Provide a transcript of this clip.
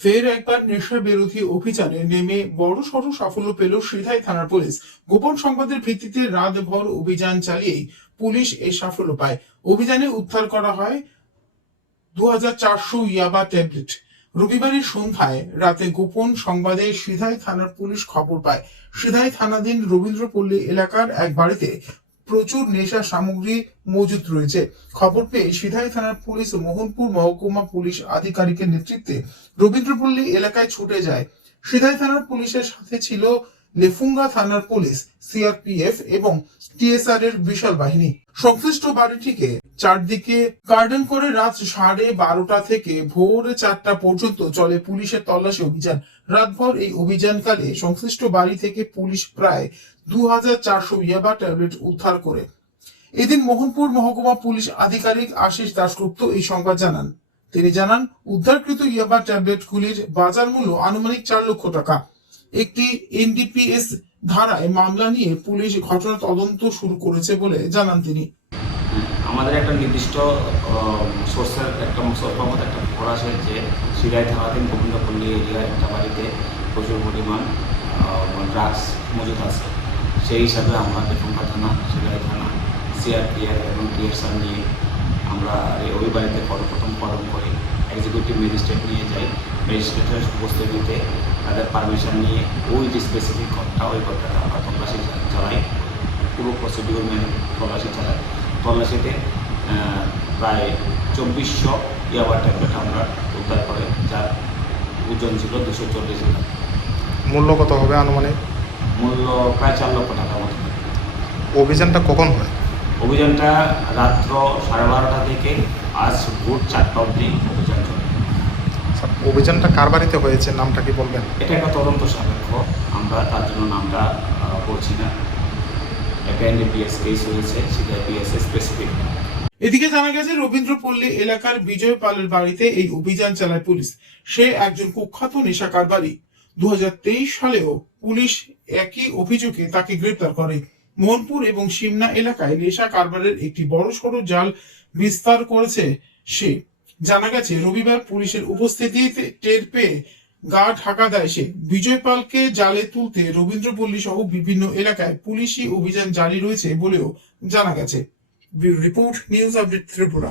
ফের একবার নেশা বিরোধী অভিযানে নেমে বড়সড় সাফল্য পেল সিধাই থানার পুলিশ। গোপন সংবাদের ভিত্তিতে রাতভর অভিযান চালিয়েই পুলিশ এই সাফল্য পায়। অভিযানে উদ্ধার করা হয় 2400 ইয়াবা ট্যাবলেট। রবিবারের সন্ধ্যায় রাতে গোপন সংবাদে সিধাই থানার পুলিশ খবর পায় সিধাই থানাধীন রবীন্দ্রপল্লী এলাকার এক বাড়িতে প্রচুর নেশা সামগ্রী মজুত রয়েছে। খবর পেয়ে সিধাই থানার পুলিশ মোহনপুর মহকুমা পুলিশ আধিকারিকের নেতৃত্বে রবীন্দ্রপল্লী এলাকায় ছুটে যায়। সিধাই থানার পুলিশের সাথে ছিল লেফুঙ্গা থানার পুলিশ, সিআরপিএফ এবং টিএসআর এর বিশাল বাহিনী। সংশ্লিষ্ট বাড়িটিকে চারদিকে গার্ডেন করে রাত 12:30 থেকে ভোর 4টা পর্যন্ত চলে পুলিশের তল্লাশি অভিযান। রাতভর এই অভিযানকালে সংশ্লিষ্ট বাড়ি থেকে পুলিশ প্রায় 2400 ইয়াবা ট্যাবলেট উদ্ধার করে। এদিন মোহনপুর মহকুমা পুলিশ আধিকারিক আশিস দাশগুপ্ত এই সংবাদ জানান। তিনি জানান, উদ্ধারকৃত ইয়াবা ট্যাবলেটগুলির বাজার মূল্য আনুমানিক 4 লক্ষ টাকা। একটি এনডিপিএস ধারায় মামলা নিয়ে পুলিশ ঘটনা তদন্ত শুরু করেছে বলে জানান তিনি। আমাদের একটা নির্দিষ্ট সোর্সের একটা খবর আসে যে সিধাই থানাধীন গোবিন্দপল্লী এরিয়ায় একটা বাড়িতে প্রচুর পরিমাণ ড্রাগস মজুদ আছে। সেই হিসাবে আমরা লেফুঙ্গা থানা, সিধাই থানা, সিআরপিএফ এবং টিএসআর নিয়ে আমরা ওই বাড়িতে প্রথম কদম করি। এক্সিকিউটিভ ম্যাজিস্ট্রেট নিয়ে যাই। ম্যাজিস্ট্রেটের উপস্থিতিতে তাদের পারমিশন নিয়ে ওই যে স্পেসিফিক ঘরটা, ওই ঘরটাতে আমরা তল্লাশি চালাই। পুরো প্রসিডিউর মেনে তল্লাশি চালাই। তল্লাশিতে প্রায় 2400 ইয়াবা ট্যাবলেট আমরা উদ্ধার করে, যার ওজন ছিল 240 গ্রাম। মূল্য কত হবে আনুমানিক? মূল্য প্রায় 4 লক্ষ টাকার মতো। অভিযানটা কখন হয়? অভিযানটা রাত্র 12:30 থেকে আজ ভোর 4টা অবধি অভিযান চলে। অভিযানটা কার বাড়িতে হয়েছে, নামটা কি বলবেন? এটা একটা তদন্ত সাপেক্ষ, আমরা তার জন্য নামটা বলছি না। একটা এনডিপিএস কেস হয়েছে, সেটা পিএস স্পেসিফিক। এদিকে জানা গেছে, রবীন্দ্রপল্লী এলাকার বিজয় পালের বাড়িতে এই অভিযান চালায় পুলিশ। সে একজন কুখ্যাত নেশা কারবারি। 2023 সালেও পুলিশ একই অভিযোগে তাকে গ্রেপ্তার করে। মোহনপুর এবং সিমনা এলাকায় নেশা কারবারের একটি বড়সড় জাল বিস্তার করেছে সে। জানা গেছে, রবিবার পুলিশের উপস্থিতিতে টের পেয়ে গা ঢাকা দেয় সে। বিজয় পালকে জালে তুলতে রবীন্দ্রপল্লী সহ বিভিন্ন এলাকায় পুলিশি অভিযান জারি রয়েছে বলেও জানা গেছে। Bureau report, news update Tripura.